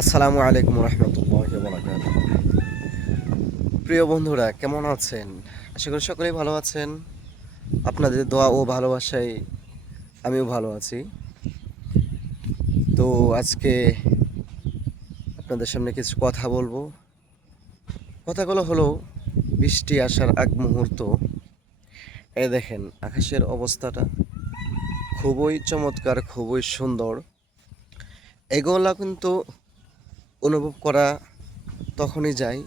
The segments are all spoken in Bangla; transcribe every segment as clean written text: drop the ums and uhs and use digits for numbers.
আসসালামু আলাইকুম রহমতুল্লাহি ওয়া বারাকাতুহু। প্রিয় বন্ধুরা, কেমন আছেন? আশা করি সকলেই ভালো আছেন। আপনাদের দোয়া ও ভালোবাসায় আমিও ভালো আছি। তো আজকে আপনাদের সামনে কিছু কথা বলবো। কথাগুলো হলো, বৃষ্টি আসার আগ মুহূর্ত। এই দেখেন আকাশের অবস্থাটা খুবই চমৎকার, খুবই সুন্দর। এগুলা কিন্তু অনুভব করা তখনই যায়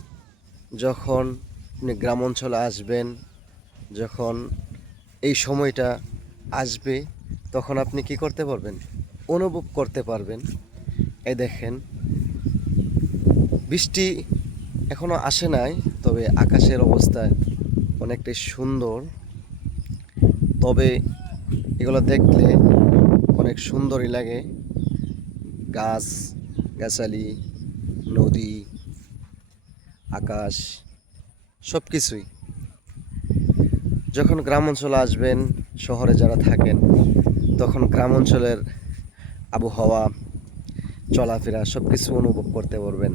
যখন আপনি গ্রাম অঞ্চলে আসবেন। যখন এই সময়টা আসবে তখন আপনি কি করতে পারবেন, অনুভব করতে পারবেন। এই দেখেন বৃষ্টি এখনো আসে নাই, তবে আকাশের অবস্থা অনেকটাই সুন্দর। তবে এগুলো দেখলে অনেক সুন্দরই লাগে। গাছ গাছালি, নদী, আকাশ, সব কিছুই। যখন গ্রাম অঞ্চলে আসবেন, শহরে যারা থাকেন, তখন গ্রাম অঞ্চলের আবহাওয়া, চলাফেরা সব কিছু অনুভব করতে পারবেন।